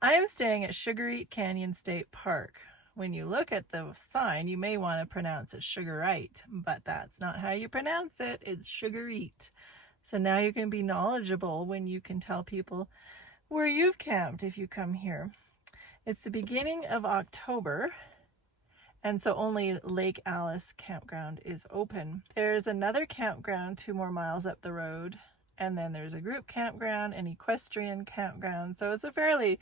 I am staying at Sugarite Canyon State Park. When you look at the sign, you may want to pronounce it Sugarite, but that's not how you pronounce it. It's Sugarite. So now you can be knowledgeable when you can tell people where you've camped if you come here. It's the beginning of October, and so only Lake Alice Campground is open. There's another campground 2 more miles up the road, and then there's a group campground, an equestrian campground. So it's a fairly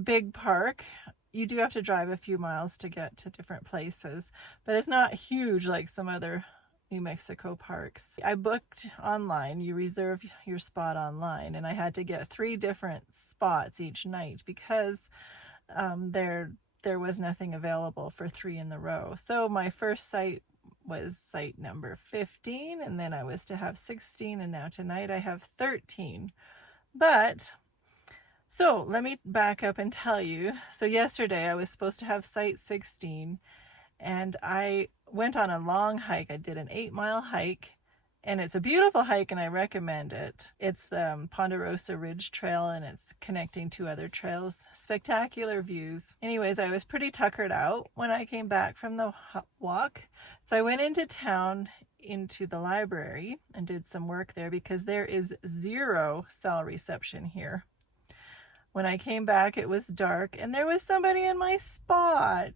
big park. You do have to drive a few miles to get to different places, but it's not huge like some other New Mexico parks. I booked online. You reserve your spot online, and I had to get 3 different spots each night because there was nothing available for 3 in the row. So my first site was site number 15, and then I was to have 16, and now tonight I have 13. But so let me back up and tell you. So yesterday I was supposed to have site 16, and I went on a long hike. I did an 8-mile hike, and it's a beautiful hike and I recommend it. It's the Ponderosa Ridge Trail, and it's connecting 2 other trails. Spectacular views. Anyways, I was pretty tuckered out when I came back from the walk. So I went into town into the library and did some work there because there is 0 cell reception here. When I came back, it was dark and there was somebody in my spot.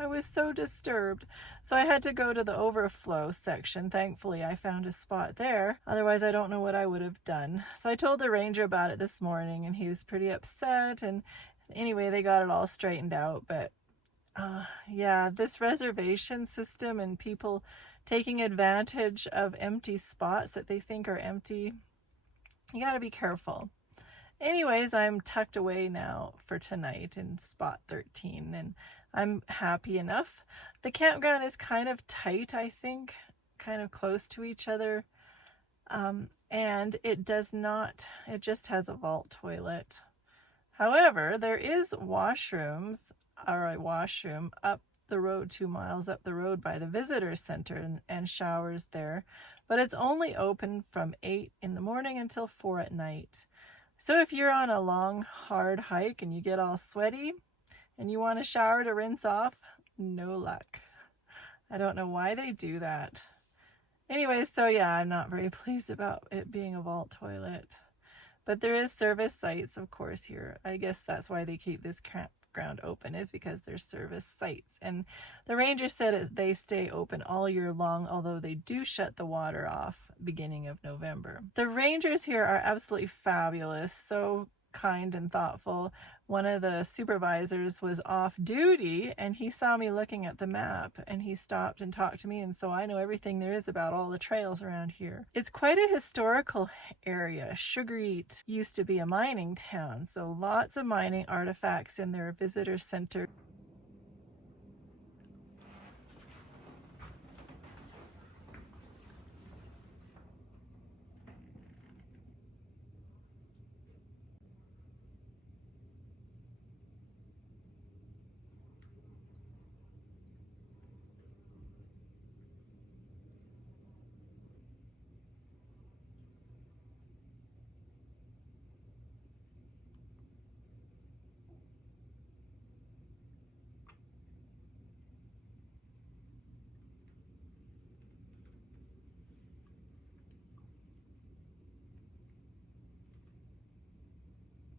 I was so disturbed. So I had to go to the overflow section. Thankfully, I found a spot there. Otherwise, I don't know what I would have done. So I told the ranger about it this morning, and he was pretty upset. And anyway, they got it all straightened out. But yeah, this reservation system and people taking advantage of empty spots that they think are empty, you got to be careful. Anyways, I'm tucked away now for tonight in spot 13, and I'm happy enough. The campground is kind of tight, I think, kind of close to each other, and it just has a vault toilet. However, there is washrooms, or a washroom up the road, 2 miles up the road by the visitor center, and showers there, but it's only open from 8 in the morning until 4 at night. So if you're on a long, hard hike and you get all sweaty and you want a shower to rinse off, no luck. I don't know why they do that. Anyway, so yeah, I'm not very pleased about it being a vault toilet. But there is service sites, of course, here. I guess that's why they keep this campground open, is because there's service sites. And the ranger said they stay open all year long, although they do shut the water off beginning of November. The rangers here are absolutely fabulous, so kind and thoughtful. One of the supervisors was off duty and he saw me looking at the map and he stopped and talked to me, and so I know everything there is about all the trails around here. It's quite a historical area. Sugarite used to be a mining town, so lots of mining artifacts in their visitor center.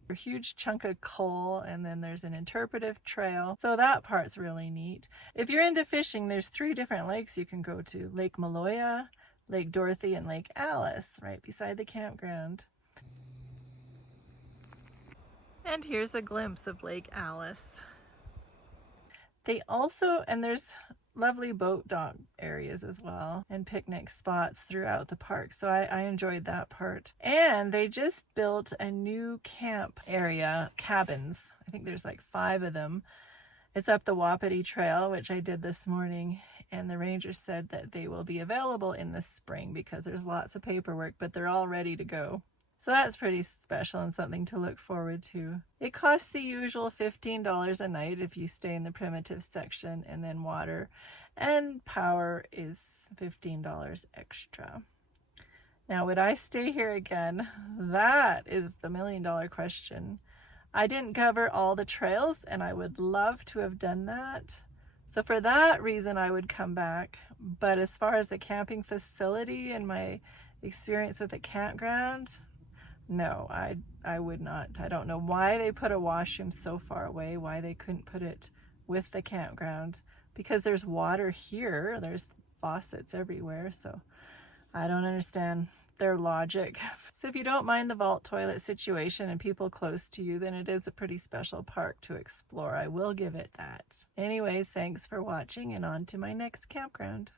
A huge chunk of coal, and then there's an interpretive trail, so that part's really neat. If you're into fishing, there's 3 different lakes you can go to: Lake Maloya, Lake Dorothy, and Lake Alice, right beside the campground. And here's a glimpse of Lake Alice. They also, and there's lovely boat dock areas as well, and picnic spots throughout the park, so I enjoyed that part. And they just built a new camp area, cabins. I think there's like 5 of them. It's up the Wapiti Trail, which I did this morning, and the ranger said that they will be available in the spring because there's lots of paperwork, but they're all ready to go. So that's pretty special and something to look forward to. It costs the usual $15 a night if you stay in the primitive section, and then water and power is $15 extra. Now, would I stay here again? That is the $1,000,000 question. I didn't cover all the trails, and I would love to have done that. So for that reason, I would come back. But as far as the camping facility and my experience with the campground, no, I would not. I don't know why they put a washroom so far away, why they couldn't put it with the campground, because there's water here, there's faucets everywhere, so I don't understand their logic. So if you don't mind the vault toilet situation and people close to you, then it is a pretty special park to explore. I will give it that. Anyways, thanks for watching, and on to my next campground.